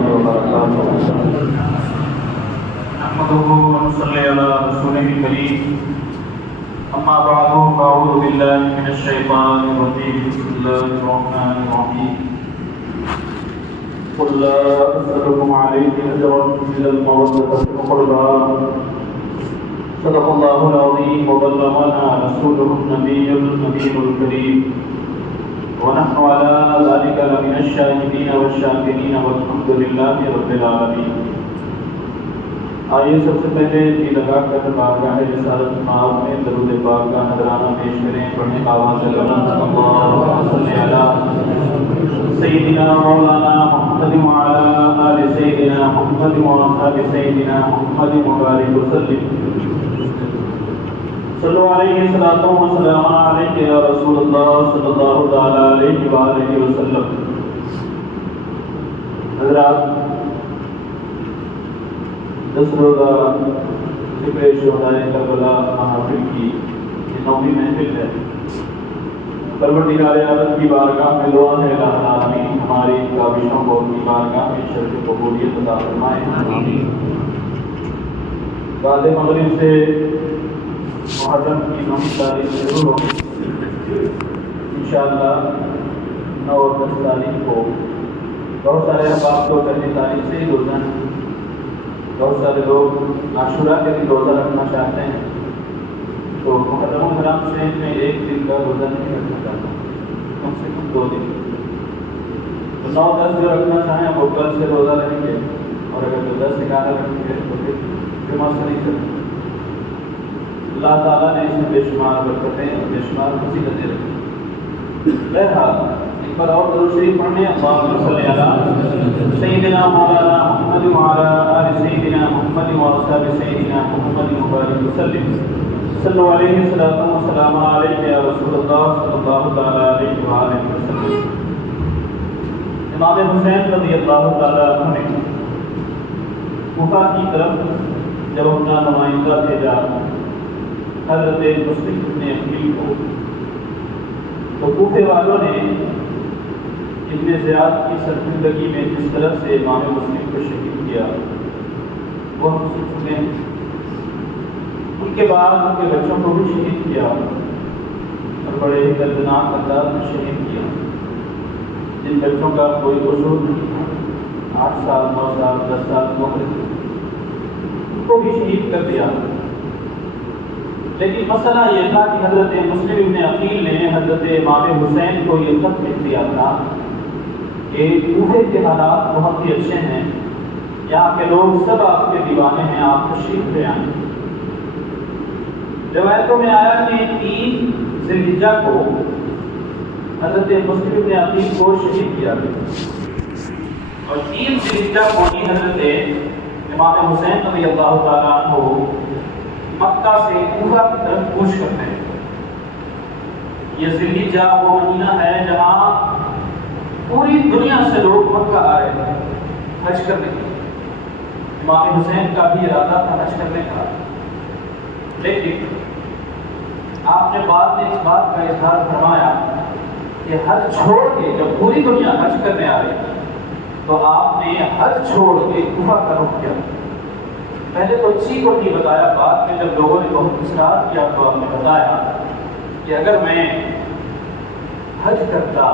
الله وبركاته. نحمده ونصلي على رسوله الكريم. أما بعد فأعوذ بالله من الشيطان الرجيم. بسم الله الرحمن الرحيم. قل لا أسألكم عليه أجرا إلا المودة في القربى. صدق الله العظيم وبلغنا رسوله النبي الكريم. ونحن على ذلك لمن الشاهدين والشاكرين والحمد لله رب العالمين. آئیے سب سے پہلے جی لگا کر بارگاہ رسالت مآب میں درود پاک کا نذرانہ پیش کریں. پڑھنے کا آواز لگانا. اللہم صلی علی سیدنا مولانا محمد وعلی آل سیدنا محمد وصحب سیدنا محمد مبارک وسلم. صلو علیہ الصلاۃ والسلام علیک یا رسول اللہ صلی اللہ تعالی علیہ وآلہ وسلم. حضرات، 10 روزہ ذکر شہدائے کربلا محافل کی یہ 9ویں محفل ہے. پروردگار عالم کی بارگاہ میں دعا ہے الہ العالمین ہماری کاوشوں کو اپنی بارگاہ میں شرف قبولیت عطا فرمائے. بعد مغرب سے محرم کی 9 تاریخ شروع ہو. انشاءاللہ 9 اور 10 تاریخ کو بہت سارے احباب کو پہلی تاریخ سے ہی روزہ ہے. بہت سارے لوگ عاشورہ کے دن روزہ رکھنا چاہتے ہیں، تو محرم الحرام سے میں 1 دن کا روزہ نہیں رکھنا چاہتا، کم سے کم 2 دن. تو 9-10 جو رکھنا چاہیں وہ کل سے روزہ رہیں گے، اور اگر جو 10-11 رکھیں گے تو پھر جمعہ سے نہیں کریں. اللہ تعالیٰ نے اس میں بے شمار برکتیں اور بے شمار فضیلتیں رکھی. بہرحال ایک بار اور درود شریف پڑھنے. اللہم صلی علی سیدنا مولانا محمد وعلی آل سیدنا محمد وصحب سیدنا محمد مبارک وسلم. صلو علیہ الصلاۃ والسلام علیک یا رسول اللہ صلی اللہ تعالی علیہ وآلہ وسلم. امام حسین رضی اللہ تعالی عنہ نے کوفہ کی طرف جب اپنا نمائندہ بھیجا حضرت مسلم ابن عقیل کو، تو کوفے والوں نے ابن زیاد کی سرکردگی میں جس طرح سے امام مسلم کو شہید کیا وہ ہم سنے. ان کے بعد ان کے بچوں کو بھی شہید کیا اور بڑے ہی دردناک انداز میں شہید کیا. جن بچوں کا کوئی قصور نہیں تھا، 8 سال 9 سال 10 سال عمر، ان کو بھی شہید کر دیا. لیکن مسئلہ یہ تھا کہ حضرت مسلم ابن عقیل نے حضرت امام حسین کو یہ خط لکھ دیا تھا کہ کوفے کے حالات بہت ہی اچھے ہیں، یہاں کے لوگ سب آپ کے دیوانے ہیں، آپ تشریف لے آئیں. روایتوں میں آیا کہ 3 ذی الحجہ کو حضرت مسلم ابن عقیل کو شہید کیا گیا، اور 3 ذی الحجہ کو ہی حضرت امام حسین رضی اللہ تعالیٰ عنہ مکہ سے کوفہ کی طرف کوچ کرتے ہیں. یہ ذی الحجہ وہ مہینہ ہے جہاں پوری دنیا سے لوگ مکہ آ رہے تھے حج کرنے کے لیے. امام حسین کا بھی ارادہ تھا حج کرنے کا، لیکن آپ نے بعد میں اس بات کا اظہار فرمایا کہ حج چھوڑ کے جب پوری دنیا حج کرنے آ رہی تھی تو آپ نے حج چھوڑ کے کوفہ کا رخ کیا. پہلے تو اچھی کو نہیں بتایا، بعد میں جب لوگوں نے بہت اصرار کیا تو آپ نے بتایا کہ اگر میں حج کرتا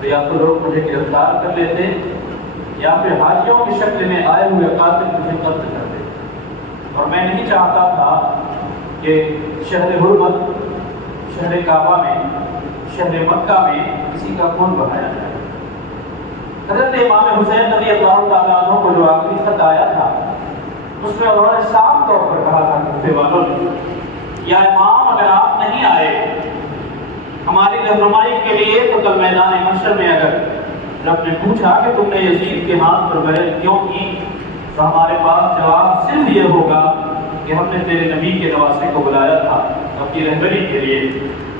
تو یا تو لوگ مجھے گرفتار کر لیتے یا پھر حاجیوں کی شکل میں آئے ہوئے قاتل مجھے قتل کر دیتے، اور میں نہیں چاہتا تھا کہ شہر حرمت، شہر کعبہ میں، شہر مکہ میں کسی کا خون بہایا جائے. حضرت امام حسین رضی اللہ تعالیٰ عنہ کو جو آخری خط آیا تھا اس میں انہوں نے صاف طور پر کہا تھا کوفے والوں نے، یا امام اگر آپ نہیں آئے ہماری رہنمائی کے لیے تو کل میدان محشر میں اگر رب نے پوچھا کہ تم نے یزید کے ہاتھ پر بیعت کیوں کی تو ہمارے پاس جواب صرف یہ ہوگا کہ ہم نے تیرے نبی کے نواسے کو بلایا تھا اپنی رہبری کے لیے،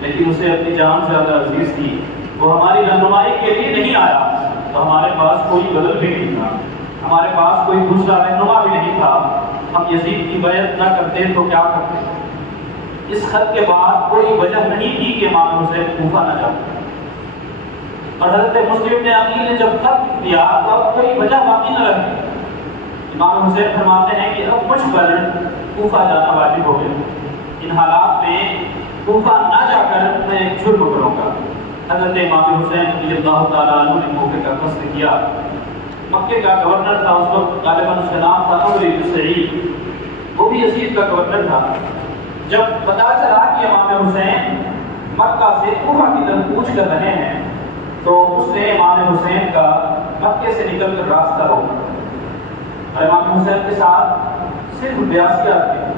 لیکن اسے اپنی جان سے زیادہ عزیز تھی، وہ ہماری رہنمائی کے لیے نہیں آیا تو ہمارے پاس کوئی بدل بھی نہیں تھا، ہمارے پاس کوئی دوسرا رہنما بھی نہیں تھا. ہم یزید کی بیعت نہ کرتے تو کیا کرتے؟ اس خط کے بعد کوئی وجہ نہیں تھی کہ امام حسین کوفہ نہ جاتے. اور حضرت مسلم نے عقیل نے جب خط دیا تو اب کوئی وجہ باقی نہ رہی. امام حسین فرماتے ہیں کہ اب مجھ پر کوفہ جانا واجب ہو گیا. ان حالات میں کوفہ نہ جا کر میں ایک جرم کروں گا. حضرت امام حسین رضی اللہ تعالیٰ عنہ نے کوفے کا قصد کیا. مکے کا گورنر تھا اس وقت، غالباً اس کا نام تھا عمرو بن سعید، وہ بھی یزید کا گورنر تھا. جب پتا چلا کہ امام حسین مکہ سے کوفہ کی طرف کوچ کر رہے ہیں تو اس نے امام حسین کا مکے سے نکل کر راستہ روکا. اور امام حسین کے ساتھ صرف 82 آدمی،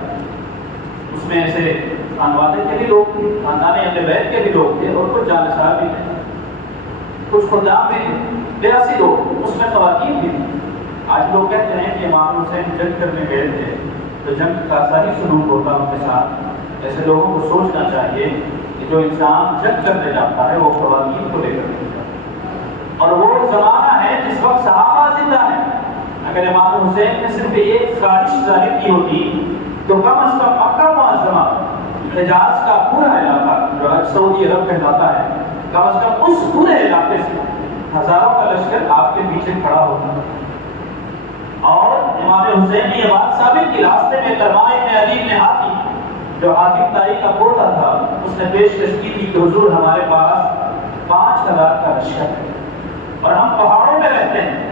اس میں ایسے خانوادے کے بھی لوگ تھے، خاندان اہل بیت کے بھی لوگ تھے، اور کچھ جانشار بھی تھے، کچھ خدام بھی تھے. 82 لوگ، اس میں خواتین بھی. آج لوگ کہتے ہیں کہ امام حسین جنگ کرنے گئے تھے تو جنگ کا ساری سلوک ہوتا ان کے ساتھ. ایسے لوگوں کو سوچنا چاہیے کہ جو انسان جنگ کرنے جاتا ہے وہ خواتین کو لے کر جاتا ہے. اور وہ زمانہ ہے جس وقت صحابہ زندہ ہیں. اگر امام حسین نے صرف ایک خواہش ظاہر کی ہوتی تو کم از کم مکہ معظمہ، حجاز کا پورا علاقہ جو سعودی عرب کہلاتا ہے، کم از کم اس پورے علاقے سے ہزاروں کا لشکر آپ کے پیچھے کھڑا ہوتا ہے. اور امام حسین نے یہ بات ثابت کی. راستے میں کرما ابن علی بن حاتم، جو حاتم طائی کا پوتا تھا، اس نے پیشکش کی تھی کہ حضور ہمارے پاس 5000 کا لشکر ہے اور ہم پہاڑوں میں رہتے ہیں،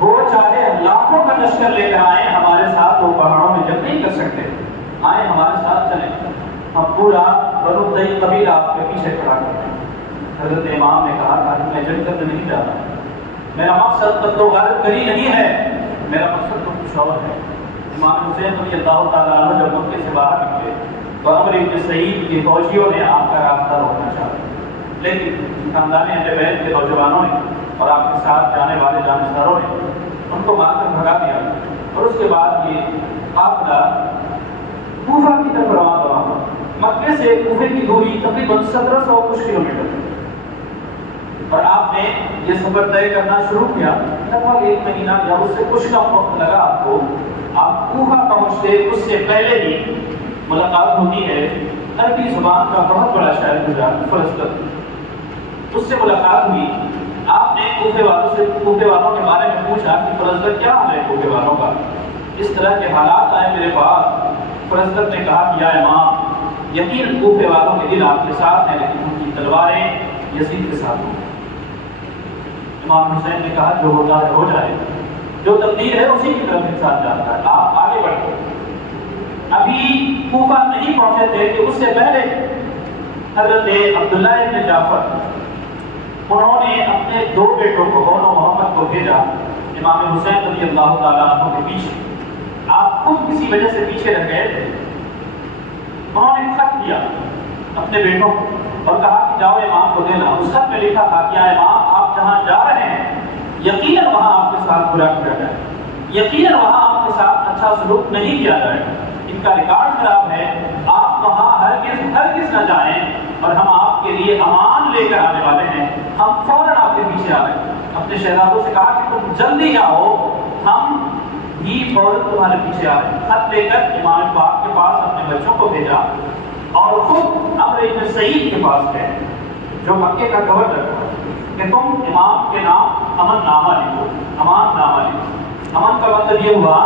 وہ چاہے لاکھوں کا لشکر لے کر آئے ہمارے ساتھ، وہ پہاڑوں میں جنگ نہیں کر سکتے، آئے ہمارے ساتھ چلیں، ہم پورا بنو تئی قبیلہ آپ کے پیچھے کھڑا کرتے ہیں. حضرت امام نے کہا کہ میں جنگ کرنے نہیں جاتا، میرا مقصد قتل و غارت کری نہیں ہے، میرا مقصد تو کچھ اور ہے. امام حسین رضی اللہ تعالیٰ عنہ جب مکے سے باہر نکلے تو عمرو بن سعید کی فوجیوں نے آپ کا راستہ روکنا چاہا، لیکن خاندان اہل بیت کے نوجوانوں نے اور آپ کے ساتھ جانے والے جانشاروں نے ان کو مار کر بھگا دیا. اور اس کے بعد یہ قافلہ کوفہ کی طرف روانہ ہوا. مکے سے کوفے کی دوری تقریباً 1700 کچھ کلومیٹر ہے. اور آپ نے یہ سفر طے کرنا شروع کیا. لگ بھگ 1 مہینہ یا اس سے کچھ کم وقت لگا آپ کو. آپ کوفہ پہنچتے اس سے پہلے ہی ملاقات ہوتی ہے عربی زبان کا بہت بڑا شاعر گزرا فرزدق، اس سے ملاقات ہوئی. آپ نے کوفے والوں کے بارے میں پوچھا کہ فرزدق کیا حال ہے کوفے والوں کا، اس طرح کے حالات آئے میرے پاس. فرزدق نے کہا کہ یا امام، یقین کوفے والوں کے دل آپ کے ساتھ ہیں لیکن ان کی تلواریں یزید کے ساتھ ہوں. امام حسین نے کہا جو ہوتا ہے ہو جائے، جو تقدیر ہے اسی کی طرف انسان جاتا ہے، آپ آگے بڑھیں. ابھی کوفہ نہیں پہنچے تھے کہ اس سے پہلے حضرت عبداللہ ابن جعفر، انہوں نے اپنے 2 بیٹوں کو، غون و محمد کو بھیجا امام حسین رضی اللہ تعالیٰ عنہ کے پیچھے. آپ خود کسی وجہ سے پیچھے رہ گئے تھے. انہوں نے خط دیا اپنے بیٹوں کو اور کہا کہ جاؤ امام کو دینا. اس خط میں لکھا تھا کہ امام آپ جہاں جا رہے ہیں یقیناً وہاں آپ کے ساتھ برا کیا جائے، یقیناً وہاں آپ کے ساتھ اچھا سلوک نہیں کیا جائے گا، ان کا ریکارڈ خراب ہے، آپ وہاں ہرگز نہ جائیں، اور ہم آپ کے لیے امان لے کر آنے والے ہیں، ہم فوراً آپ کے پیچھے آ رہے ہیں. اپنے شہزادوں سے کہا کہ تم جلدی جاؤ، ہم بھی فوراً تمہارے پیچھے آ رہے ہیں. خط لے کر امام پاک کے پاس اپنے بچوں کو بھیجا اور خود عمرو بن سعید کے پاس گئے جو مکے کا گورنر تھا کہ تم امام کے نام امن نامہ لکھو، امان نامہ لکھو. امن کا مطلب یہ ہوا،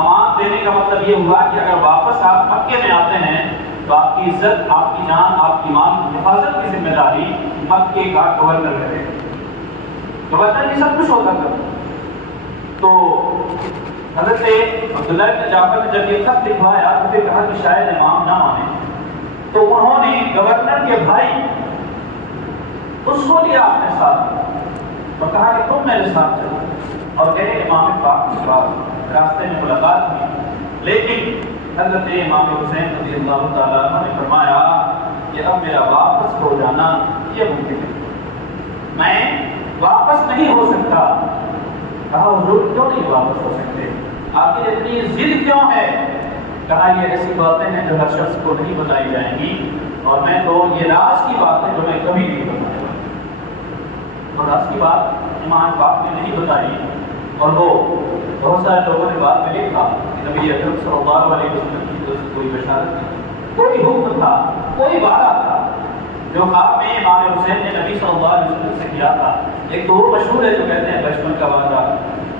امان دینے کا مطلب یہ ہوا کہ اگر واپس آپ مکے میں آتے ہیں تو آپ کی عزت، آپ کی جان، آپ کی مال کی حفاظت کی ذمہ داری مکے کا گورنر رہے. گورنر کی سب کچھ ہوتا تھا. تو حضرت عبداللہ بن جعفر نے جب یہ خط لکھوایا تو پھر کہا کہ شاید امام نہ مانے، تو انہوں نے گورنر کے بھائی اس کو لیا اپنے ساتھ اور کہا کہ تم میرے ساتھ چلو، اور گئے امام پاک کے پاس. راستے میں ملاقات ہوئی، لیکن حضرت امام حسین رضی اللہ تعالیٰ عنہ نے فرمایا کہ اب میرا واپس ہو جانا یہ ممکن ہے، میں واپس نہیں ہو سکتا. کہا حضور کیوں نہیں واپس ہو سکتے، آخر اتنی ضد کیوں ہے؟ کہا یہ ایسی باتیں ہیں جو ہر شخص کو نہیں بتائی جائیں گی، اور میں تو یہ راز کی بات ہے جو میں کبھی نہیں بتانے والا. اور راز کی بات امام پاک نے نہیں بتائی، اور وہ بہت سارے لوگوں نے بات میں لکھا کہ نبی اکرم صلی اللہ علیہ وسلم کی طرف سے کوئی بشارت نہیں، کوئی حکم تھا، کوئی وعدہ تھا، جو خواب میں امام حسین نے نبی صلی اللہ علیہ وسلم سے کیا تھا، ایک تو وہ مشہور ہے جو کہتے ہیں بچپن کا وعدہ،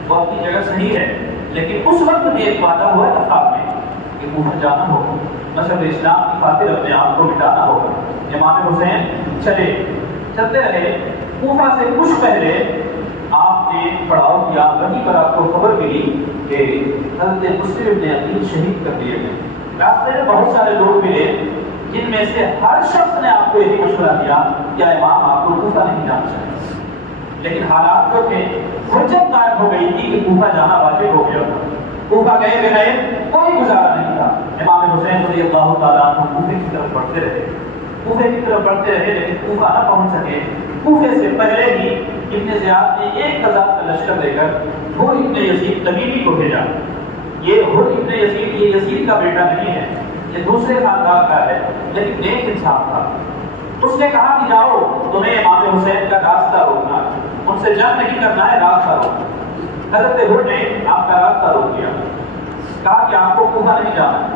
وہ اپنی جگہ صحیح ہے، لیکن اس وقت بھی ایک وعدہ ہوا تھا خواب میں کہ کوفہ جانا ہوگا، مذہب اسلام کی خاطر اپنے آپ کو مٹانا ہوگا۔ امام حسین چلتے رہے، کوفہ سے کچھ پہلے آپ نے پڑاؤ کیا، وہیں پر آپ کو خبر ملی کہ حضرت مسلم ابن عقیل شہید کر دیے گئے۔ راستے میں بہت سارے لوگ ملے جن میں سے ہر شخص نے آپ کو یہی مشورہ دیا کہ امام آپ کو کوفہ نہیں جانا چاہیے، لیکن حالات جو تھے حجت قائم ہو گئی تھی کہ کوفہ جانا واجب ہو گیا تھا۔ کوفہ گئے بغیر کوئی گزارا نہیں تھا۔ امام حسین رضی اللہ تعالیٰ عنہ کوفے کی طرف بڑھتے رہے، لیکن کوفہ نہ پہنچ سکے۔ کوفے سے پہلے ہی ابن زیاد نے 1000 کا لشکر لے کر حر ابن یزید تمیمی کو بھیجا۔ یہ حر ابن یزید یہ یزید کا بیٹا نہیں ہے، یہ دوسرے خاندان کا ہے، لیکن نیک انسان تھا۔ اس نے کہا کہ جاؤ، تمہیں امام حسین کا راستہ روکنا، ان سے جنگ نہیں کرنا ہے، راستہ روکنا۔ حضرت حر نے آپ کا راستہ روک دیا، کہا کہ آپ کو کوفہ نہیں جانا،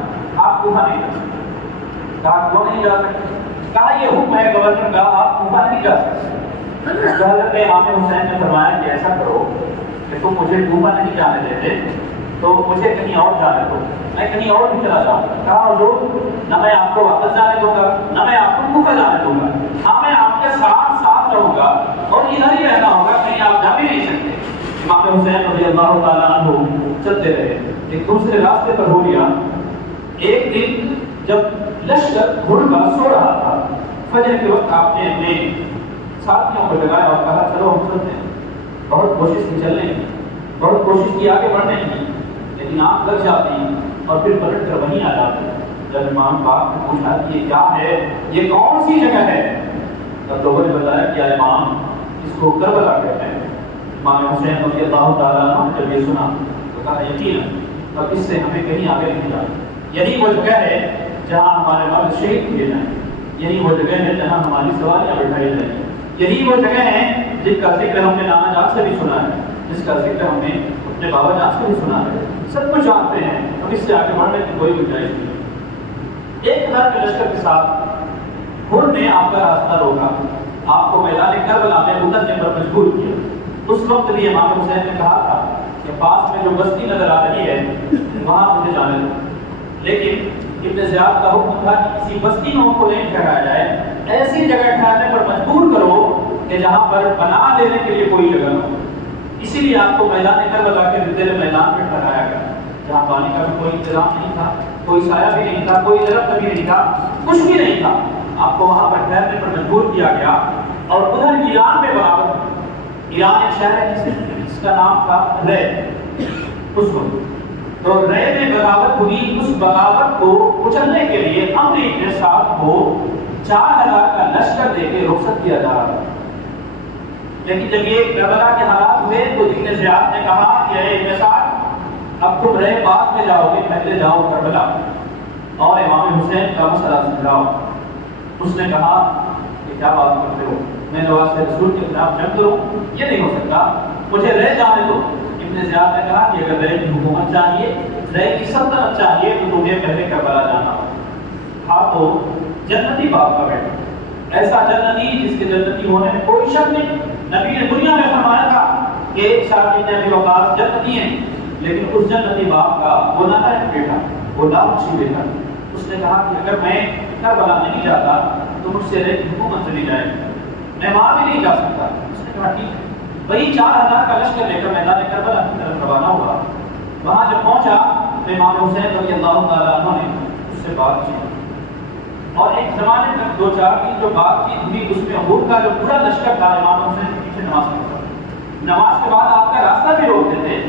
آپ کوفہ نہیں جا سکتے۔ کہا کیوں نہیں جا سکتے؟ کہا یہ حکم ہے گورنر کا، آپ کوفہ نہیں جا سکتے۔ حضرت امام حسین نے فرمایا کہ ایسا کرو کہ تم مجھے کوفہ نہیں جانے دیتے تو مجھے کہیں اور جانے دو، میں کہیں اور بھی چلا جاؤں گا۔ کہا حضور نہ میں آپ کو واپس جانے دوں گا، نہ میں آپ کو کوفہ جانے دوں گا، ہاں میں آپ کے ساتھ رہوں گا اور ادھر ہی رہنا ہوگا، کہیں آپ جا بھی نہیں سکتے۔ امام حسین رضی اللہ تعالیٰ عنہ چلتے رہے، ایک دوسرے راستے پر ہو گیا۔ ایک دن جب لشکر حر کا سو رہا تھا، فجر کے وقت آپ نے اپنے ساتھیوں کو جگایا اور کہا چلو ہم چلتے ہیں۔ بہت کوشش کی چلنے کی، بہت کوشش کی آگے بڑھنے کی، لیکن آنکھ لگ جاتی اور پھر پلٹ کر وہیں آ جاتے۔ جب امام پاک نے پوچھا کہ یہ کیا ہے، یہ کون سی جگہ ہے، تب لوگوں نے بتایا کہ امام اس کو کربلا کہتے ہیں۔ امام حسین رضی اللہ تعالیٰ عنہ جب یہ سنا تو کہا یقیناً اب اس سے ہمیں کہیں آگے نہیں جانا، یہی وہ جگہ ہے جہاں ہمارے مرد شہید کیے جائیں، یہی وہ جگہ ہے جہاں ہماری سواریاں بٹھائی جائیں، یہی وہ جگہ ہے جس کا ذکر ہم نے نانا جان سے بھی سنا ہے، جس کا ذکر ہم نے اپنے بابا جان سے بھی سنا ہے، سب کچھ جانتے ہیں، اب اس سے آگے بڑھنے کی کوئی گنجائش نہیں۔ 1000 کے لشکر کے ساتھ حر نے آپ کا راستہ روکا، آپ کو میدان کربلا میں اترنے پر مجبور کیا۔ اس وقت بھی امام حسین نے کہا تھا کہ پاس میں جو بستی نظر آ رہی ہے وہاں مجھے جانے دو، لیکن ابن زیاد کا حکم تھا کہ کسی بستی میں ان کو نہیں ٹھہرایا جائے، ایسی جگہ ٹھہرانے پر مجبور کرو کہ جہاں پر بنا دینے کے لیے کوئی جگہ نہ ہو۔ اسی لیے آپ کو میدان کربلا کے ردے میدان میں ٹھہرایا گیا، جہاں پانی کا بھی کوئی انتظام نہیں تھا، کوئی سایہ بھی نہیں تھا، کوئی درخت بھی نہیں تھا، کچھ بھی نہیں تھا۔ آپ کو وہاں پر ٹھہرنے پر مجبور کیا گیا۔ اور ادھر ایران میں بغاوت، ایران ایک شہر ہے جس کا نام تھا رے، اس وقت تو رے میں بغاوت ہوئی۔ اس بغاوت کو کچلنے کے لیے امر ابن سعد کو 4000 کا لشکر دے کے رخصت کیا جا رہا تھا، لیکن جب یہ کربلا کے حالات ہوئے تو ابن زیاد نے کہا کہ اے ابن سعد اب تم رے بعد میں جاؤ گے، پہلے جاؤ کربلا اور امام حسین کا مسئلہ سمجھاؤ۔ اس نے کہا کہ کیا بات کرتے ہو، میں نواز رسول کے خلاف جنگ کروں، یہ نہیں ہو سکتا، مجھے رے جانے دو۔ ابن زیاد نے کہا کہ اگر رے کی حکومت چاہیے، رے کی سلطنت چاہیے تو تمہیں پہلے کربلا جانا تھا تو جنتی باپ کا بیٹا، ایسا جنتی جس کے جنتی ہونے میں کوئی شک نہیں۔ نبی نے دنیا میں فرمایا تھا کہ سعد بن ابی وقاص جنتی ہیں، لیکن اس جنتی باپ کا وہ نالائق بیٹا، وہ لالچی بیٹا، اس نے کہا کہ اگر میں کربلا نہیں جاتا تو مجھ سے رے کی حکومت چلی جائے، میں وہاں بھی نہیں جا سکتا۔ اس نے کہا ٹھیک ہے۔ وہی 4000 کا لشکر لے کر میدان کربلا کی طرف روانہ ہوا۔ وہاں جب پہنچا تو امام حسین رضی اللہ تعالیٰ عنہ نے اس سے بات کی، اور ایک زمانے تک 2-4 دن جو بات چیت ہوئی اس میں حر کا جو پورا لشکر تھا امام حسین کے پیچھے نماز پڑھتا، نماز کے بعد آپ کا راستہ بھی روکتے تھے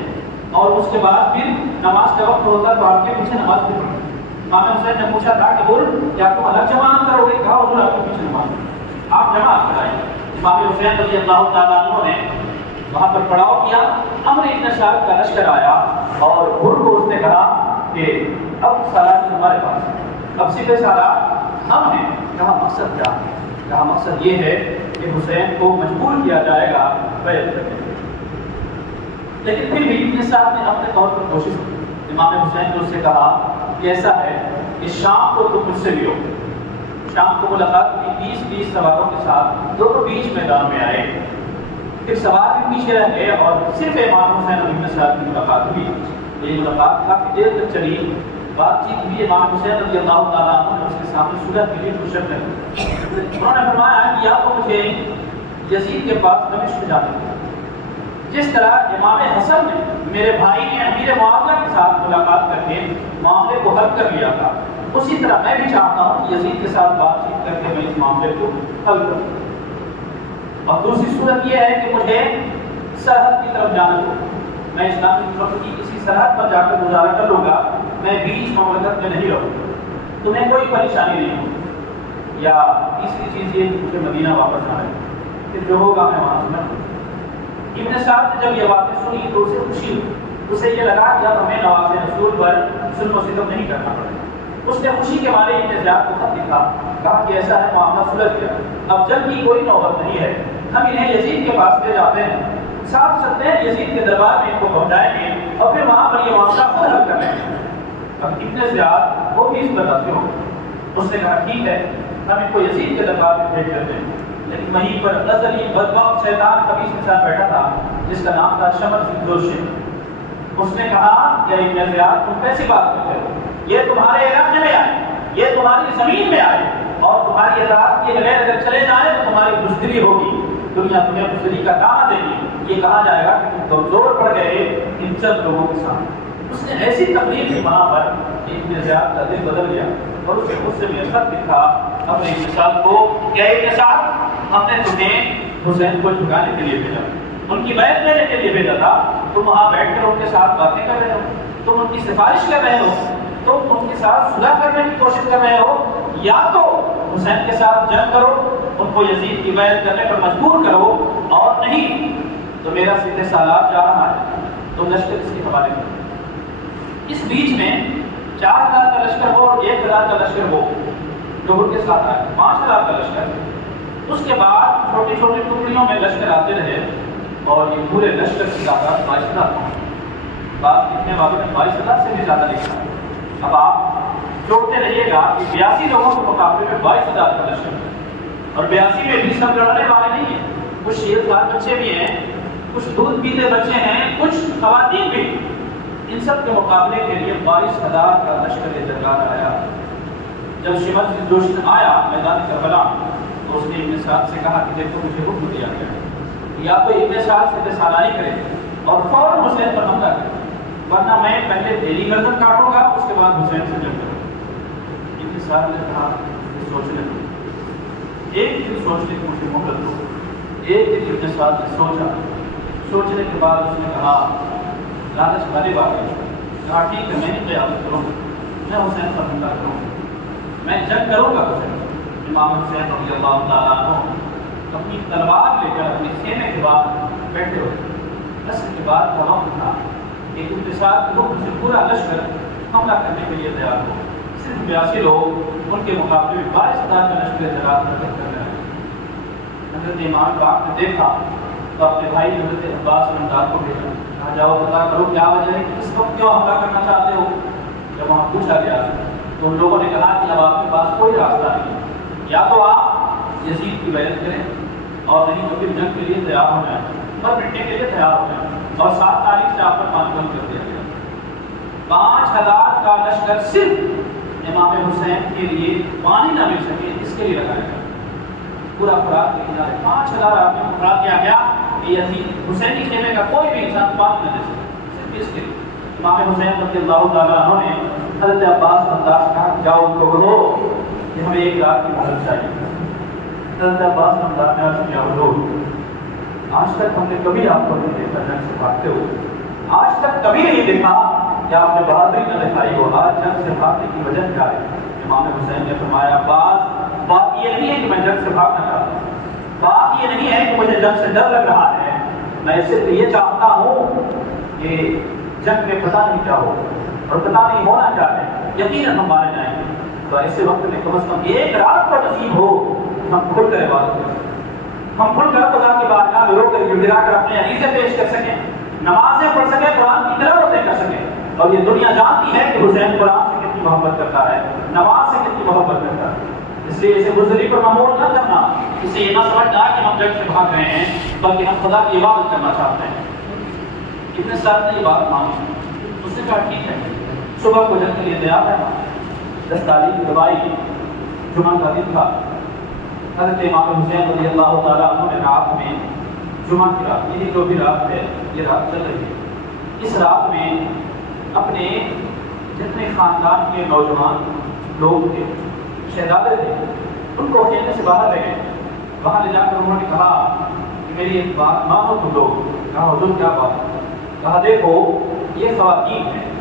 اور اس کے بعد پھر نماز کا وقت ہوتا تو آپ کے پیچھے نماز بھی پڑھتے۔ امام حسین نے پوچھا تھا کہ حر کیا تم الگ جماعت کرو گے؟ کہا حضور آپ کے پیچھے نماز، آپ جماعت کرائیں۔ امام حسین رضی اللہ تعالیٰ عنہ نے وہاں پر پڑاؤ کیا۔ امر ابن سعد کا لشکر آیا اور حر کو اس نے کہا کہ اب سالار ہمارے پاس، اب سیدھے سالار ہم ہیں۔ کہا مقصد کیا ہے؟ کہا مقصد یہ ہے کہ حسین کو مجبور کیا جائے گا بیعت کرنے کے لیے۔ لیکن پھر بھی ابن سعد نے اپنے طور پر کوشش کی۔ امام حسین نے اس سے کہا کہ ایسا ہے کہ شام کو تم مجھ سے بھی ہو، شام کو ملاقات کی، 20 سواروں کے ساتھ دونوں بیچ میدان میں آئے. پھر سوار بھی پیچھے رہ گئے اور صرف امام حسین اور ابن سعد کی ملاقات ہوئی. یہ ملاقات کافی دیر تک چلی. بات چیت ہوئی. امام حسین رضی اللہ تعالیٰ عنہ نے اس کے سامنے صلح کے لیے کوشش کی. انہوں نے فرمایا کہ یا تو مجھے یزید کے پاس دمشق جانے دیا. جس طرح امام حسن نے میرے بھائی نے امیر معاویہ کے ساتھ ملاقات کر کے معاملے کو حل کر لیا تھا, اسی طرح میں بھی چاہتا ہوں کہ یزید کے ساتھ بات چیت کر کے میں اس معاملے کو حل کروں. اور دوسری صورت یہ ہے کہ مجھے سرحد کی طرف جانا دو. میں اسلامی ملک کی کسی سرحد پر جا کر گزارا کر لوں گا. میں بیچ مملکت میں نہیں رہوں گا. تمہیں کوئی پریشانی نہیں ہوگی. یا تیسری چیز یہ کہ مجھے مدینہ واپس آنا ہے, پھر جو ہوگا میں وہاں سے کروں. ابن سعد نے جب یہ باتیں سنی تو اسے خوشی ہوئی. اسے یہ لگا کہ اب ہمیں نواز رسول پر ظلم و ستم نہیں کرنا پڑے. اس نے خوشی کے مارے ابن زیاد کو خط لکھا. کہا کہ ایسا ہے معاملہ سلجھ گیا, اب جنگ کی کوئی نوبت نہیں ہے. ہم انہیں یزید کے پاس لے جاتے ہیں, ساتھ چلتے ہیں, یزید کے دربار میں ان کو پہنچائیں گے اور پھر وہاں پر یہ معاملہ خود حل کر لیں گے. اب ابن زیاد وہ بھی اس پر راضی ہو. اس نے کہا ٹھیک ہے, ہم ان کو یزید کے دربار میں بھیج دیتے ہیں. لیکن وہیں پر ازلی بدبخت شیطان خبیث کے ساتھ بیٹھا تھا جس کا نام تھا شمر بن جوشم. اس نے کہا کہ ابن زیاد تم کیسی بات کرتے ہو؟ یہ تمہارے علاقے میں آئے, یہ تمہاری زمین میں آئے اور تمہاری اطاعت کے بغیر اگر چلے جائیں تو تمہاری بزدلی ہوگی, دنیا تمہیں بزدلی کا دامن دے گی. یہ کہا جائے گا کہ تم کمزور پڑ گئے ان چند لوگوں کے ساتھ. اس نے ایسی تقریر کی وہاں پر ابن زیاد کا دل بدل گیا اور اس کے غصے میں خط لکھا اپنے ابن سعد کو کہ ابن سعد, ہم نے تمہیں حسین کو جھکانے کے لیے بھیجا, ان کی بیعت لینے کے لیے بھیجا تھا. تم وہاں بیٹھ کر ان کے ساتھ باتیں کر رہے ہو, تم ان کی سفارش کر رہے ہو, تم ان کے ساتھ صلح کرنے کی کوشش کر رہے ہو. یا تو حسین کے ساتھ جنگ کرو, ان کو یزید کی بیعت کرنے پر مجبور کرو, اور نہیں تو میرا سیدھے سالار جا رہا ہے, تم لشکر اس کے حوالے کرو. اس بیچ میں 4000 کا لشکر ہو اور 1000 کا لشکر ہو جو ان کے ساتھ آئے, 5000 کا لشکر. اس کے بعد چھوٹی چھوٹی ٹکڑیوں میں لشکر آتے رہے اور یہ پورے لشکر کی تعداد 22,000 پہنچی. بات کتنے والوں نے 22,000 سے بھی زیادہ لکھا. اب آپ جوڑتے رہیے گا کہ 82 لوگوں کے مقابلے میں 22,000 کا لشکر ہے, اور 82 میں بھی سب لڑنے والے نہیں ہیں. کچھ شیردار بچے بھی ہیں, کچھ دودھ پیتے بچے ہیں, کچھ خواتین بھی. ان سب کے مقابلے کے لیے 22,000 کا لشکر درگاہ آیا. جب شمر بن جوشم آیا میدان کربلا تو اس نے ابن سعد سے کہا کہ دیکھو مجھے حکم دیا گیا ہے, یا تو ابن سعد سے سالاری کرے اور فوراً حسین پر حملہ کرے, ورنہ میں پہلے تیری گردن کاٹوں گا اس کے بعد حسین سے جنگ کروں. ابن سعد نے کہا سوچنے دو, ایک دن سوچنے کی مجھے مہلت دو. ایک دن ابن سعد نے سوچا. سوچنے کے بعد اس نے کہا لالچ غالب آ گئی. کہا ٹھیک ہے, میں قیادت کروں, میں حسین پر حملہ کروں, میں جنگ کروں گا حسین. امام حسین رضی اللہ تعالیٰ عنہ اپنی تلوار لے کر اپنے خیمے کے بعد بیٹھے ہوئے. عصر کے بعد کا وقت تھا کہ ابن سعد کے حکم سے پورا لشکر حملہ کرنے کے لیے تیار ہو. صرف 82 لوگ, ان کے مقابلے میں 22,000 کا لشکر زراعت حرکت کر رہے ہیں. حضرت امام پاک نے دیکھا تو اپنے بھائی حضرت عباس رمضان کو بھیجا. کہا جاؤ پتا کرو کیا وجہ ہے کہ اس وقت کیوں حملہ کرنا چاہتے ہو. جب وہاں پوچھا گیا تو ان لوگوں نے کہا کہ اب آپ کے پاس کوئی راستہ نہیں, یا تو آپ یزید کی بیعت کریں اور نہیں تو پھر جنگ کے لیے تیار ہو جائیں اور مٹنے کے لیے تیار ہو جائیں. اور 7 تاریخ سے آپ پر پانی بند کر دیا گیا. 5,000 کا لشکر صرف امام حسین کے لیے پانی نہ مل سکے اس کے لیے لگایا گیا. پورا خوراک لے جا رہے 5,000 آدمی کو خوراک دیا گیا کہ یزید حسینی خیمے کا کوئی بھی انسان پانی نہ دے سکے, صرف اس کے لیے. امام حسین رضی اللہ تعالیٰ عنہ نے حضرت عباس انداز کہا جاؤ ان کو کہو کہ ہمیں ایک رات کی مہلت چاہیے. حضرت عباس انداز نے عرض کیا حضور, آج تک ہم نے کبھی آپ کو نہیں دیکھا جنگ سے بھاگتے ہو, آج تک کبھی نہیں دیکھا کہ آپ نے بہادری نہ دکھائی ہو, آج جنگ سے بھاگنے کی وجہ کیا ہے؟ امام حسین نے فرمایا عباس بات یہ نہیں ہے کہ میں جنگ سے بھاگنا چاہتا ہوں, بات یہ نہیں ہے کہ مجھے جنگ سے ڈر لگ رہا ہے, میں صرف یہ چاہتا ہوں کہ جنگ میں پتہ نہیں کیا ہو اور پتہ نہیں ہونا چاہے, یقیناً ہم مارے جائیں گے. تو ایسے وقت میں کم از کم ایک رات کا نصیب ہو ہم کھل کر عبادت کریں, ہم کھل کر خدا کی بارگاہ میں رو کر گڑگڑا کر اپنے عقیدے پیش کر سکیں, نمازیں پڑھ سکیں, قرآن کی تلاوتیں کر سکیں. اور یہ دنیا جانتی ہے کہ حسین قرآن سے کتنی محبت کرتا ہے, نماز سے کتنی محبت کرتا ہے. اس لیے اسے بزدلی پر معمول نہ کرنا، اسے یہ نہ سمجھنا کہ ہم جنگ سے بھاگ رہے ہیں، بلکہ ہم خدا کی عبادت کرنا چاہتے ہیں۔ ابن سعد نے یہ بات مانی، اس نے کہا ٹھیک ہے، صبح کو جنگ کے لیے تیار ہے۔ 10 تاریخ دوائی جمعہ کا دن تھا۔ حضرت امام حسین رضی اللہ تعالیٰ عنہ نے رات میں، جمعہ کی رات، یہی جو بھی رات ہے یہ رات چل رہی ہے، اس رات میں اپنے جتنے خاندان کے نوجوان لوگ تھے، شہزادے تھے، ان کو خیمے سے باہر لے گئے۔ وہاں لے جا کر انہوں نے کہا کہ میری ایک بات مانو تم لوگ۔ کہا حضور کیا بات؟ کہا دیکھو یہ خواتین ہیں،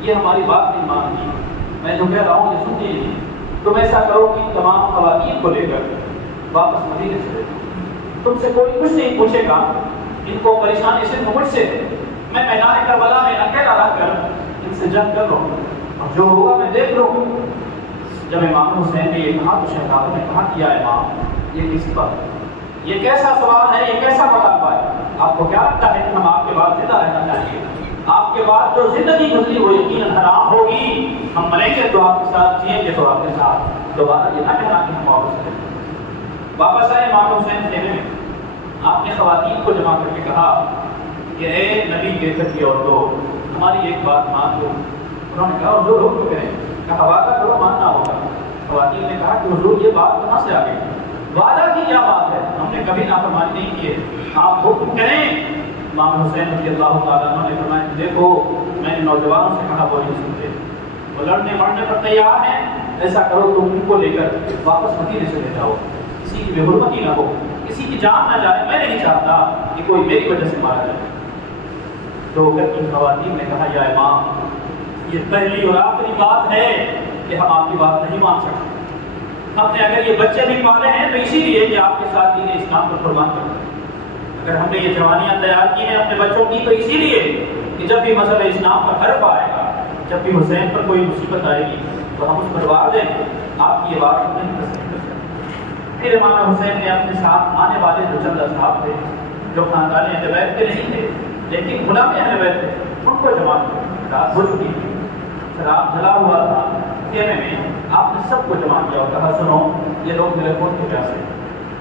یہ ہماری بات نہیں مانتی، میں جو کہہ رہا ہوں یہ سنتی نہیں، تم ایسا کرو کہ تمام خواتین کو لے کر واپس مدینے چلے جاؤ، تم سے کوئی کچھ نہیں پوچھے گا، ان کو پریشانی صرف مجھ سے، میں میدان کربلا میں اکیلا رہ کر ان سے جنگ کر لوں، اور جو ہوگا میں دیکھ لوں۔ جب امام حسین نے یہ کہا تو شہزادوں نے کہا کہ یا امام یہ کس بات، یہ کیسا سوال ہے، یہ کیسا مطالبہ ہے؟ آپ کو کیا لگتا ہے کہ ہم آپ کے بعد زندہ رہنا چاہیے؟ آپ کے بعد جو زندگی گزری وہ یقیناً حرام ہوگی، ہم مریں گے تو آپ کے ساتھ، جئیں گے تو آپ کے ساتھ، دوبارہ یہ نہ کہنا کہ ہم واپس آئے۔ واپس آئے امام حسین خیمے میں، آپ نے خواتین کو جمع کر کے کہا کہ اے نبی کے گھر کی عورتوں، ہماری ایک بات مان لو۔ انہوں نے کہا حضور حکم کریں۔ کہا وعدہ کرو ماننا ہوگا۔ خواتین نے کہا کہ حضور یہ بات کہاں سے آ گئی؟ وعدہ کی کیا بات ہے؟ ہم نے کبھی نافرمانی نہیں کی ہے، آپ حکم کریں۔ امام حسین رضی اللہ تعالیٰ عنہ نے فرمایا دیکھو میں نے نوجوانوں سے کہا وہ نہیں سنتے، وہ لڑنے مرنے پر تیار ہیں، ایسا کرو تم ان کو لے کر واپس مدینے سے لے جاؤ، کسی کی بے حرمتی نہ ہو، کسی کی جان نہ جائے، میں نہیں چاہتا کہ کوئی میری وجہ سے مارا جائے۔ تو پھر ان خواتین نے کہا یا امام یہ پہلی اور آخری بات ہے کہ ہم آپ کی بات نہیں مان سکتے، ہم نے اگر یہ بچے بھی پالے ہیں تو اسی لیے کہ آپ کے ساتھ دین اسلام پر قربان کرتے ہیں، اگر ہم نے یہ جوانیاں تیار کی ہیں اپنے بچوں کی تو اسی لیے کہ جب بھی مذہب اسلام پر حرف آئے گا، جب بھی حسین پر کوئی مصیبت آئے گی تو ہم اس پر وار دیں گے، آپ کی یہ بات نہیں تسلیم کر سکتے۔ پھر امام حسین نے اپنے ساتھ آنے والے جو چند اصحاب تھے جو خاندان اہل بیت کے نہیں تھے لیکن غلام اہل بیت تھے، ان کو جمع کیا، رات ہو چکی تھی، شراب جلا ہوا تھا خیمے میں، آپ نے سب کو جمع کیا اور کہا سنو یہ لوگ میرے خون کے پیاسے،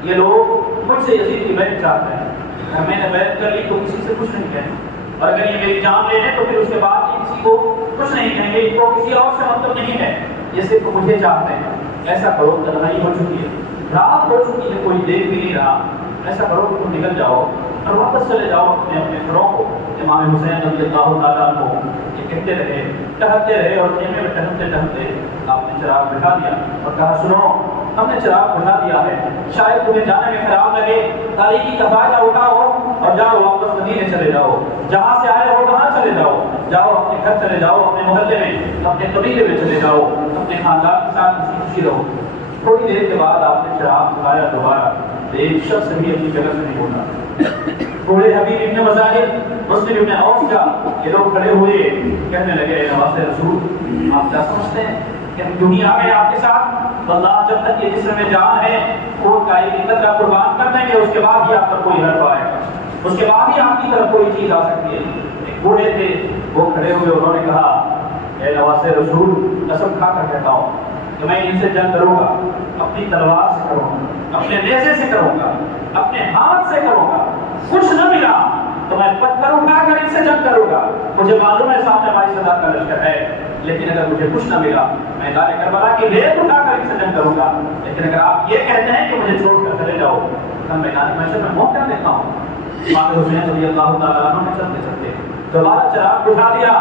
یہ لوگ مجھ سے یزید کی بیعت چاہتے ہیں، اگر میں نے بیعت کر لی تو کسی سے کچھ نہیں کہیں، اور اگر یہ میری جان لے لیں تو پھر اس کے بعد یہ کسی کو کچھ نہیں کہیں گے، ان کو کسی اور سے مطلب نہیں ہے، یہ صرف مجھے چاہتے ہیں۔ ایسا کرو تنہائی ہو چکی ہے، رات ہو چکی ہے، کوئی دیکھ بھی نہیں رہا، ایسا کرو کہ تم نکل جاؤ اور واپس چلے جاؤ اپنے اپنے گھروں کو۔ امام حسین رضی اللہ تعالیٰ عنہ یہ کہتے رہے، ٹہلتے رہے، اور خیمے میں ٹہلتے ٹہلتے آپ نے چراغ بجھا دیا اور کہا سنو ہم نے چراغ بجھا دیا ہے، شاید تمہیں جانے میں خراب لگے، تاریکی کا فائدہ اٹھاؤ اور جاؤ واپس مدینے چلے جاؤ، جہاں سے آئے ہو وہاں چلے جاؤ، جاؤ اپنے گھر چلے جاؤ، اپنے محلے میں، اپنے قبیلے میں چلے جاؤ، اپنے خاندان کے ساتھ خوشی خوشی رہو۔ تھوڑی دیر کے بعد آپ نے چراغ بجھایا دوبارہ، ایک شخص بھی اپنی جگہ سے نہیں ہوتا۔ بوڑھے حبیب ابن مظاہر، مسلم ابن عوف کا یہ لوگ کھڑے ہوئے کہنے لگے اے نواز رسول آپ کیا سمجھتے ہیں کہ ہم کیوں نہیں آ گئے آپ کے ساتھ؟ واللہ جب تک یہ جسم میں جان ہے خون کا ایک عزت کا قربان کر دیں گے، اس کے بعد ہی آپ پر کوئی حرف آئے گا، اس کے بعد ہی آپ کی طرف کوئی چیز آ سکتی ہے۔ ایک بوڑھے تھے وہ کھڑے ہوئے، انہوں نے کہا اے نواز رسول قسم کھا کر کہتا ہوں کہ میں ان سے جنگ کروں گا، اپنی تلوار سے کروں گا، اپنے نیزے سے کروں گا، اپنے ہاتھ سے کروں گا، کچھ نہ ملا تو میں پتھر اٹھا کر ان سے جنگ کروں گا، مجھے معلوم ہے سامنے ہماری صدا کا لشکر ہے، لیکن اگر مجھے کچھ نہ ملا میں میدان کربلا کی ریت اٹھا کر ان سے جنگ کروں گا، لیکن اگر آپ یہ کہتے ہیں کہ مجھے چھوڑ کر چلے جاؤ تو میں میدان محشر میں موت کر دیتا ہوں۔ امام حسین رضی اللہ تعالیٰ عنہ نے چلتے چلتے دوبارہ چراغ بجھا دیا،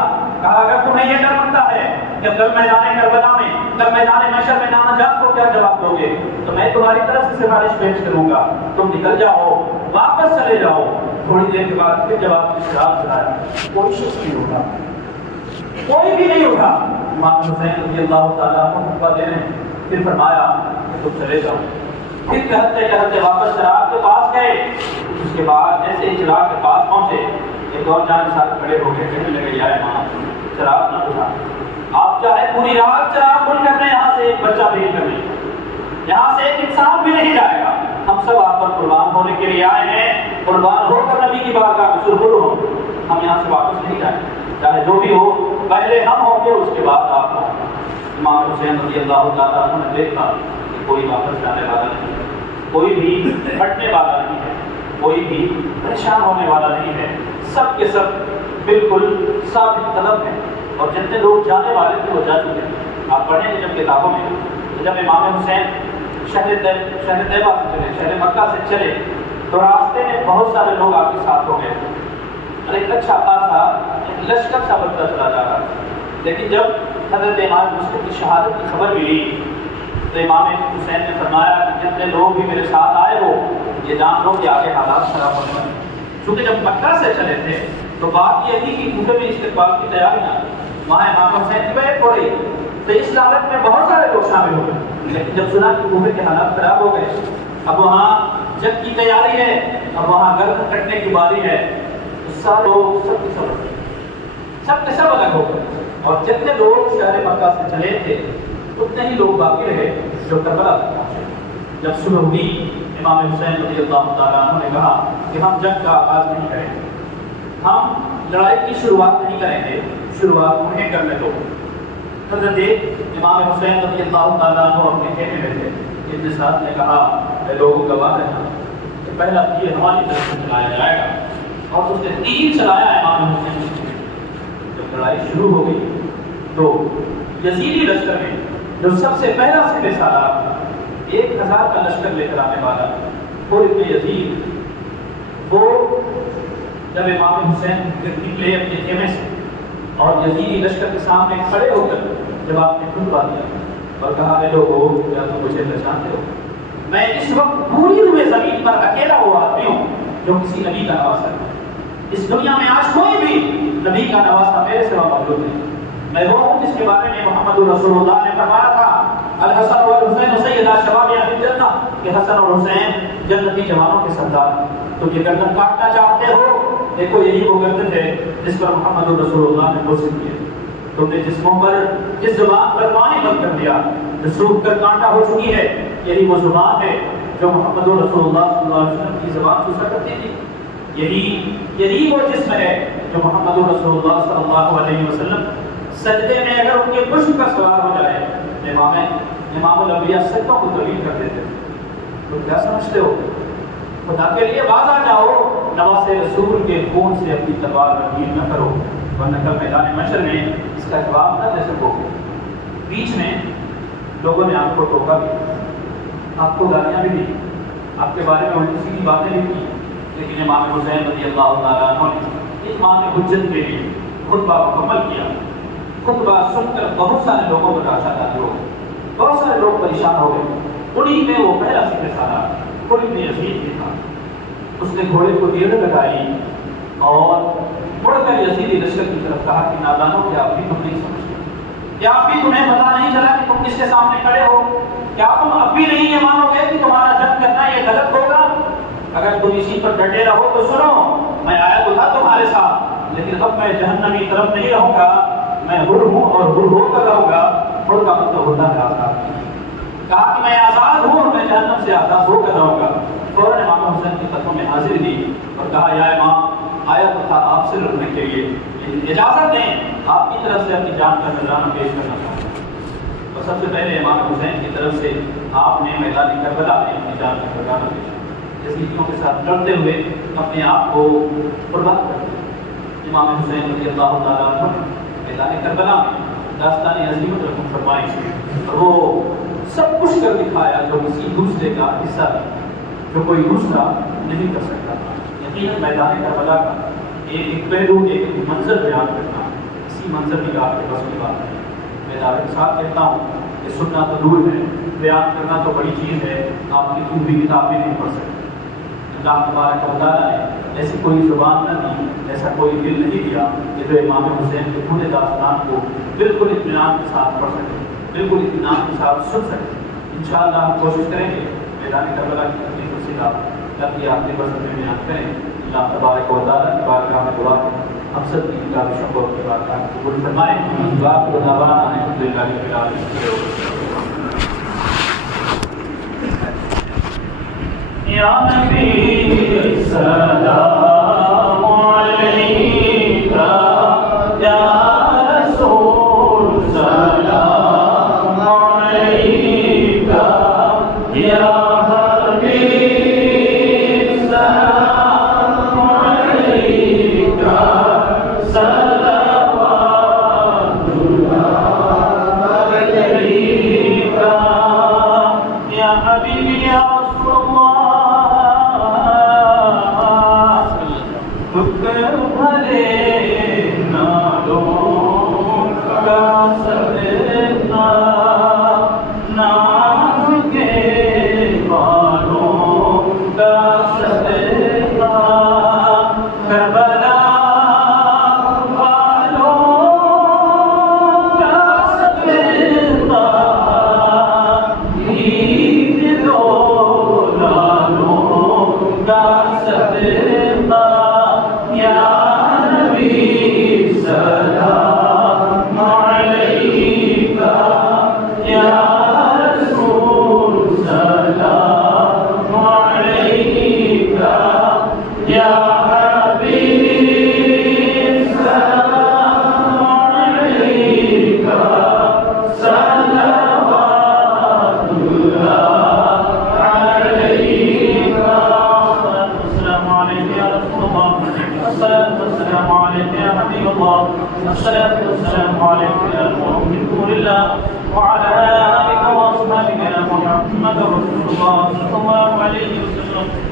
کہا اگر تمہیں یہ ڈر لگتا ہے کہ کل میدان کربلا میں، کل میدان محشر میں نامجات کو کیا جواب دو گے تو میں تمہاری طرف سے سفارش پیش کروں گا، تم نکل جاؤ واپس چلے جاؤ۔ تھوڑی دیر کے بعد پھر جب آپ نے چراغ جلایا کوئی شخص نہیں اٹھا، کوئی بھی نہیں اٹھا۔ امام حسین رضی اللہ تعالیٰ عنہ خطبہ دے رہے ہیں، پھر فرمایا کہ تم چلے جاؤ۔ پھر ٹہلتے ٹہلتے واپس چراغ کے پاس گئے، اس کے بعد جیسے ہی چراغ کے پاس پہنچے ایک اور جان ساتھ کھڑے ہو گئے، کہنے لگے یا امام چراغ نہ بجھا، آپ چاہے پوری رات چراغ بند کر دیں، یہاں سے ایک بچہ بھی نہیں کریں، یہاں سے ایک انسان بھی نہیں جائے گا، ہم سب آپ پر قربان ہونے کے لیے آئے ہیں، قربان ہو کر نبی کی بارگاہ میں سرخرو ہوں، ہم یہاں سے واپس نہیں جائیں، چاہے جو بھی ہو پہلے ہم ہوں گے اس کے بعد آپ ہوں۔ امام حسین رضی اللہ تعالیٰ عنہ نے دیکھا کہ کوئی واپس جانے والا نہیں ہے، کوئی بھی ہٹنے والا نہیں ہے، کوئی بھی پریشان ہونے والا نہیں ہے، سب کے سب بالکل ثابت قدم ہیں، اور جتنے لوگ جانے والے تھے وہ جا چکے ہیں۔ آپ پڑھیں گے جب کتابوں میں، جب امام حسین شہر طیبہ سے چلے، شہر مکہ سے چلے، تو راستے میں بہت سارے لوگ آپ کے ساتھ ہو گئے اور ایک اچھا خاصا ایک لشکر سا بنتا چلا جا رہا ہے۔ لیکن جب حضرت امام حسین کی شہادت کی خبر ملی تو امام حسین نے فرمایا کہ جتنے لوگ بھی میرے ساتھ آئے ہو یہ جان لو کہ آگے حالات خراب ہونے والے ہیں۔ چونکہ جب مکہ سے چلے تھے تو بات یہ تھی کہ کوفے میں استقبال کی تیاریاں، وہاں امام حسین کی بیعت ہو رہی، تو اس لالچ میں بہت سارے لوگ شامل ہو گئے۔ لیکن جب سنا کہ کوفے کے حالات خراب ہو گئے، اب وہاں جنگ کی تیاری ہے، اب وہاں گردن کٹنے کی باری ہے، تو سارے لوگ سب کے سب الگ ہو گئے، اور جتنے لوگ شہر مکہ سے چلے تھے اتنے ہی لوگ باقی رہے جو کربلا تک پہنچے۔ جب صبح ہوئی امام حسین رضی اللہ تعالیٰ عنہ نے کہا کہ ہم جنگ کا آغاز نہیں کریں گے، ہم لڑائی کی شروعات نہیں کریں گے، شروعات انہیں کرنے دو۔ حضرت امام حسین رضی اللہ تعالیٰ عنہ اپنے خیمے میں تھے، جن کے ساتھ نے کہا اے لوگوں گواہ رہنا کہ پہلا تیر ہماری طرف سے چلایا جائے گا، اور اس نے تیر چلایا امام حسین نے۔ جب لڑائی شروع ہو گئی تو یزیدی لشکر میں جو سب سے پہلا سپہ سالار تھا، 1000 کا لشکر لے کر آنے والا، اور ابن یزید، وہ جب امام حسین نکلے اپنے خیمے سے اور یزیدی لشکر کے سامنے کھڑے ہو کر جب آپ نے خطبہ دیا اور کہا اے لوگوں کیا تم مجھے پہچانتے ہو؟ میں اس وقت پوری روئے زمین پر اکیلا ہوا آدمی ہوں جو کسی نبی کا نواسا ہے۔ اس دنیا میں آج کوئی بھی نبی کا نواسا میرے سوا موجود نہیں۔ میں وہ ہوں جس کے بارے میں محمد رسول اللہ نے فرمایا تھا الحسن والحسین سیدا شباب اہل الجنہ، کہ حسن اور حسین جنتی جوانوں کے سردار۔ تم یہ گردن کاٹنا چاہتے ہو، دیکھو یہی وہ گردن ہے جس پر محمد رسول اللہ نے بوسہ کیا۔ تم نے جس منہ پر جس زبان پر پانی بند کر دیا، جو سوکھ کر کانٹا ہو چکی ہے، یہی وہ زبان ہے جو محمد رسول اللہ صلی اللہ علیہ وسلم کی زبان چوسا کرتی تھی۔ یہی وہ جسم ہے جو محمد رسول اللہ صلی اللہ علیہ وسلم سجدے میں اگر ان کے پشت پر سوار ہو جائے، امام الانبیاء سجدوں کو طویل کر دیتے تھے۔ تو کیا سمجھتے ہو؟ خدا کے لیے باز آ جاؤ، نواز رسول کے خون سے اپنی تلوار رنگین نہ کرو، ورنہ کل میدان محشر میں اس کا جواب نہ دے سکو گے۔ بیچ میں لوگوں نے آپ کو ٹوکا بھی، آپ کو گالیاں بھی دی، آپ کے بارے میں الٹی سیدھی باتیں بھی کی، لیکن امام حسین رضی اللہ تعالیٰ عنہ نے امام حجت کے لیے خطبہ مکمل کیا۔ خطبہ سن کر بہت سارے لوگوں کو ڈانٹا ڈالی ہو گئی، بہت سارے لوگ پریشان ہو گئے۔ انہی میں وہ پہلا سپہ سالار کوئی ابن یزید بھی تھا۔ اس نے گھوڑے کو ڈیڑھ لگائی اور مڑ کر یزیدی لشکر کی طرف کہا کہ نادانوں کیا اب بھی تم نہیں سمجھتے؟ کیا اب بھی تمہیں پتہ نہیں چلا کہ تم کس کے سامنے کھڑے ہو؟ کیا تم اب بھی نہیں یہ مانو گے کہ تمہارا جنگ کرنا یہ غلط ہوگا؟ اگر تم اسی پر ڈٹے رہو تو سنو، میں آیا تو تھا تمہارے ساتھ، لیکن اب میں جہنمی طرف نہیں رہوں گا، میں حر ہوں اور حر ہو کر رہوں گا۔ حر کا مطلب ہوتا ہے آزاد۔ کہا کہ میں آزاد ہوں اور میں جہنم سے آزاد ہو کر رہوں گا۔ فوراً امام حسین کی قدموں میں حاضر دی اور کہا یا امام، آیا تو تھا آپ سے لڑنے کے لیے، لیکن اجازت دیں آپ کی طرف سے اپنی جان کا نذرانہ پیش کرنا چاہتا ہوں۔ تو سب سے پہلے امام حسین کی طرف سے آپ نے میدان کربلا میں اپنی جان کا نذرانہ پیش کیا، یزیدیوں کے ساتھ لڑتے ہوئے اپنے آپ کو قربان کر دیا۔ امام حسین رضی اللہ تعالیٰ عنہ میدان کربلا میں داستان عظیمت رقم فرمائی اور وہ سب کچھ کر دکھایا جو کسی دوسرے کا حصہ تھا، جو کوئی دوسرا نہیں کر سکتا تھا۔ یقیناً میدان کربلا کا ایک پہلو، ایک منظر بیان کرنا اسی منظر کی آپ کے بس کی بات ہے۔ میں دعوے کے ساتھ کہتا ہوں کہ سننا تو دور ہے، بیان کرنا تو بڑی چیز ہے، آپ کی کوئی بھی کتاب بھی نہیں پڑھ سکتے۔ اللہ تبارک و تعالیٰ نے ایسی کوئی زبان نہ دی، ایسا کوئی دل نہیں دیا کہ جو امام حسین کے پورے داستان کو بالکل اطمینان کے ساتھ پڑھ سکے، بالکل اطمینان کے ساتھ سن سکے۔ انشاءاللہ ہم کوشش کریں گے میدان کربلا کی اپنی تفصیلات تاکہ آپ کے بس میں بیان کریں۔ اللہ تبارک و تعالیٰ کی بارگاہ میں دعا کریں ہم سب کی کتاب شکر کی بارگاہ میں قبول فرمائیں۔ بات کو دعوانا الحمدللہ رب العالمین۔ یا نبی سلام علیکہ، یا رسول سلام علیکہ، الصلاة والسلام عليك يا من نور الله وعلى آلك وأصحابك يا محمد رسول الله صلى الله عليه وسلم.